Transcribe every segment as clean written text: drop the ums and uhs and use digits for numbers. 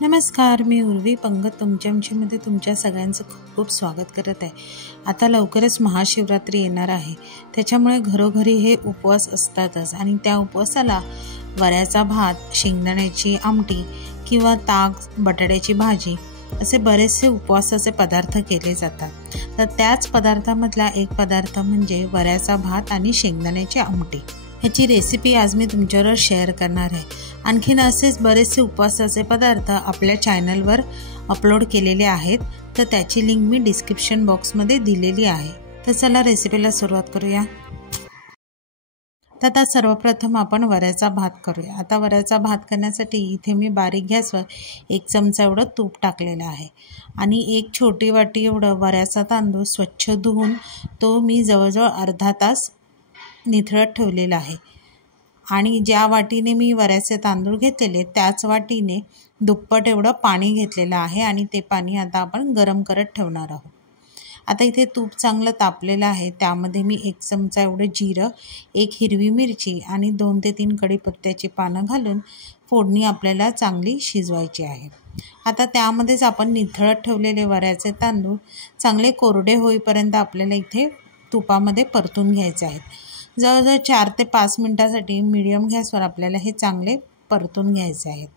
नमस्कार, मी उर्वी पंगत तुमच्यामध्ये तुमच्या सगळ्यांचं खूप खूप स्वागत करत आहे। आता लवकरच महाशिवरात्री येणार आहे, त्याच्यामुळे घरोघरी हे उपवास असतातच आणि त्या उपवासाला वऱ्याचा भात, शेंगदाण्याची आमटी किंवा ताक, बटाट्याची भाजी असे बरेचसे उपवासाचे पदार्थ केले जातात। तर त्याच पदार्थामधला एक पदार्थ म्हणजे वऱ्याचा भात आणि शेंगदाण्याची आमटी। ह्याची रेसिपी आज मी तुमच्यावर शेअर करणार आहे। आणखीन असेच बरेचसे उपवासाचे पदार्थ आपल्या चॅनलवर अपलोड केलेले आहेत, तर त्याची लिंक मी डिस्क्रिप्शन बॉक्समध्ये दिलेली आहे। तर चला रेसिपीला सुरुवात करूया। तर आता सर्वप्रथम आपण वऱ्याचा भात करूया। आता वऱ्याचा भात करण्यासाठी इथे मी बारीक गॅसवर 1 चमचा एवढं तूप टाकलेलं आहे आणि 1 छोटी वाटी एवढं वऱ्याचा तांदूळ स्वच्छ धुवून तो मी जवळजवळ अर्धा तास निथळत ठेवलेला आहे। आणि ज्या वाटीने मी वऱ्याचे तांदूळ घेतलेले त्याच वाटीने दुप्पट एवढं पाणी घेतलेलं आहे आणि ते पाणी आता आपण गरम करत ठेवणार आहोत। आता इथे तूप चांगलं तापलेलं आहे, त्यामध्ये मी 1 चमचा एवढं जिरं, 1 हिरवी मिरची आणि 2 ते 3 कढीपत्त्याची पानं घालून फोडणी आपल्याला चांगली शिजवायची आहे। आता त्यामध्येच आपण निथळत ठेवलेले वऱ्याचे तांदूळ चांगले कोरडे होईपर्यंत आपल्याला इथे तुपामध्ये परतून घ्यायचे आहेत। जवळजवळ 4 ते 5 मिनिटांसाठी मीडियम गॅसवर आपल्याला हे चांगले परतून घ्यायचे आहेत।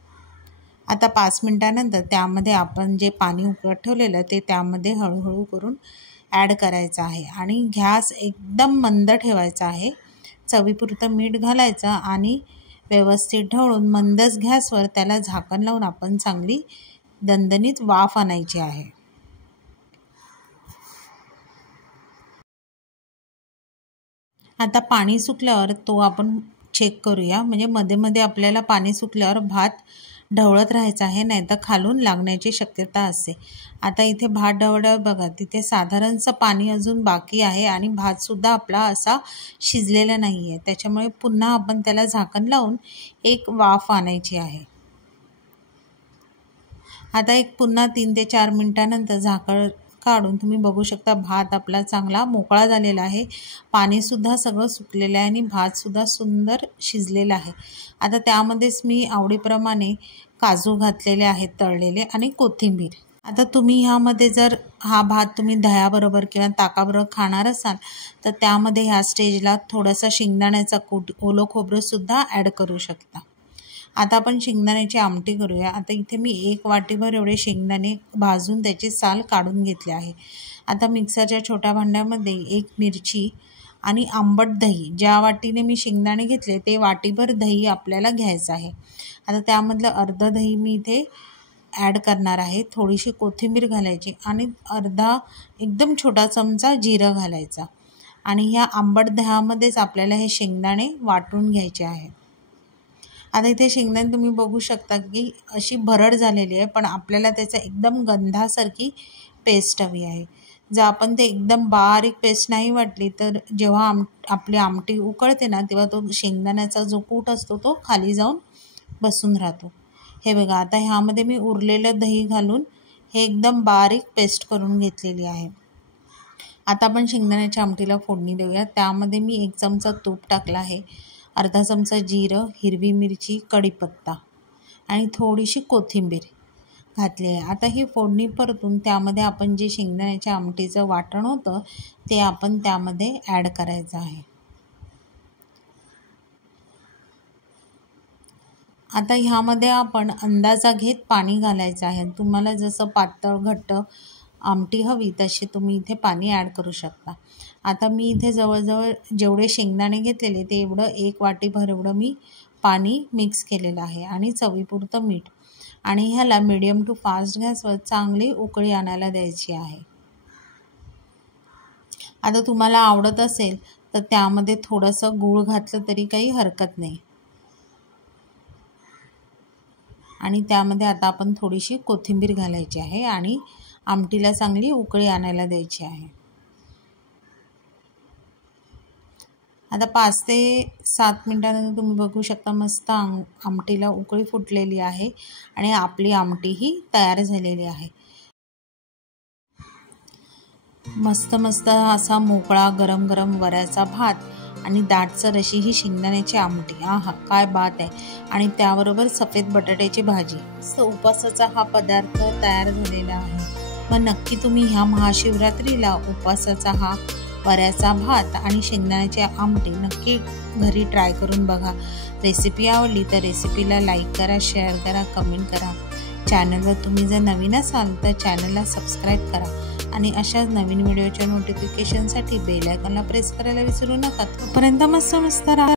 आता 5 मिनिटानंतर त्यामध्ये आपण जे पाणी उकळत ठेवलेलं ते त्यामध्ये हळूहळू करून ॲड करायचं आहे आणि गॅस एकदम मंद ठेवायचा आहे। चवीपुरतं मीठ घालायचं आणि व्यवस्थित ढवळून मंदच गॅसवर त्याला झाकण लावून आपण चांगली दणदणीत वाफ आणायची आहे। आता पाणी सुकल्यावर तो आपण चेक करूया, म्हणजे मध्ये मध्ये आपल्याला पाणी सुकल्यावर भात ढवळत राहायचा आहे, नाहीतर खालून लागण्याची शक्यता असते। आता इथे भात ढवळल्यावर बघा तिथे साधारणचं पाणी अजून बाकी आहे आणि भातसुद्धा आपला असा शिजलेला नाही आहे, त्याच्यामुळे पुन्हा आपण त्याला झाकण लावून एक वाफ आणायची आहे। आता पुन्हा 3 ते 4 मिनिटानंतर झाकण काढून तुम्ही बघू शकता भात आपला चांगला मोकळा झालेला आहे, पाणीसुद्धा सगळं सुकलेलं आहे आणि भातसुद्धा सुंदर शिजलेला आहे। आता त्यामध्येच मी आवडीप्रमाणे काजू घातलेले आहेत तळलेले आणि कोथिंबीर। आता तुम्ही ह्यामध्ये जर हा भात तुम्ही दह्याबरोबर किंवा ताकाबरोबर खाणार असाल तर त्यामध्ये ह्या स्टेजला थोडासा शेंगदाण्याचा कूट, ओलं खोबरंसुद्धा ॲड करू शकता। आता आपण शेंगदाण्याची आमटी करूया। आता इथे मी 1 वाटीभर एवढे शेंगदाणे भाजून त्याची साल काढून घेतली आहे। आता मिक्सरच्या छोट्या भांड्यामध्ये 1 मिरची आणि आंबट दही, ज्या वाटीने मी शेंगदाणे घेतले ते वाटीभर दही आपल्याला घ्यायचं आहे। आता त्यामधलं अर्ध दही मी इथे ॲड करणार आहे, थोडीशी कोथिंबीर घालायची आणि अर्धा एकदम छोटा चमचा जिरं घालायचा आणि ह्या आंबट दह्यामध्येच आपल्याला हे शेंगदाणे वाटून घ्यायचे आहे। आता इथे शेंगदाणे तुम्ही बघू शकता की अशी भरड झालेली आहे, पण आपल्याला त्याचा एकदम गंधासारखी पेस्ट हवी आहे। जर आपण ते एकदम बारीक पेस्ट नाही वाटली तर जेव्हा आपली आमटी उकळते ना तेव्हा तो शेंगदाण्याचा जो कूट असतो तो खाली जाऊन बसून राहतो। हे बघा आता ह्यामध्ये मी उरलेलं दही घालून हे एकदम बारीक पेस्ट करून घेतलेली आहे। आता आपण शेंगदाण्याच्या आमटीला फोडणी देऊया। त्यामध्ये मी 1 चमचा तूप टाकला आहे, अर्धा चमचा जिरं, हिरवी मिरची, कढीपत्ता आणि थोडीशी कोथिंबीर घातली आहे। आता ही फोडणी परतून त्यामध्ये आपण जे शेंगदाण्याच्या आमटीचं वाटण होतं ते आपण त्यामध्ये ॲड करायचं आहे। आता ह्यामध्ये आपण अंदाजा घेत पाणी घालायचं आहे। तुम्हाला जसं पातळ घट्ट आमटी हवी तशी तुम्ही इथे पाणी ॲड करू शकता। आता मी इथे जवळजवळ जेवढे शेंगदाणे घेतलेले ते एवढं 1 वाटीभर एवढं मी पाणी मिक्स केलेलं आहे आणि चवीपुरतं मीठ आणि ह्याला मीडियम टू फास्ट गॅसवर चांगली उकळी आणायला द्यायची आहे। आता तुम्हाला आवडत असेल तर त्यामध्ये थोडंसं गूळ घातलं तरी काही हरकत नाही आणि त्यामध्ये आता आपण थोडीशी कोथिंबीर घालायची आहे आणि आमटीला चांगली उकळी आणायला द्यायची आहे। आता 5 ते 7 मिनिटांनंतर तुम्ही बघू शकता मस्त आमटीला उकळी फुटलेली आहे आणि आपली आमटी ही तयार झालेली आहे। मस्त असा मोकळा गरम गरम वऱ्याचा भात आणि दाटसर अशी ही शेंगदाण्याची आमटी, आहा काय बात आहे। आणि त्याबरोबर सफेद बटाट्याची भाजी। उपवासाचा हा पदार्थ तयार झालेला आहे। मग नक्की तुम्ही ह्या महाशिवरात्रीला उपवासाचा हा वऱ्याचा भात आणि शेंगदाण्याची आमटी नक्की घरी ट्राय करून बघा। रेसिपी आवडली तर रेसिपीला लाईक करा, शेअर करा, कमेंट करा। चॅनलवर तुम्ही जर नवीन असाल तर चॅनलला सबस्क्राईब करा आणि अशाच नवीन व्हिडिओच्या नोटिफिकेशनसाठी बेल आयकॉनला प्रेस करायला विसरू नका। तोपर्यंत मस्त राहा।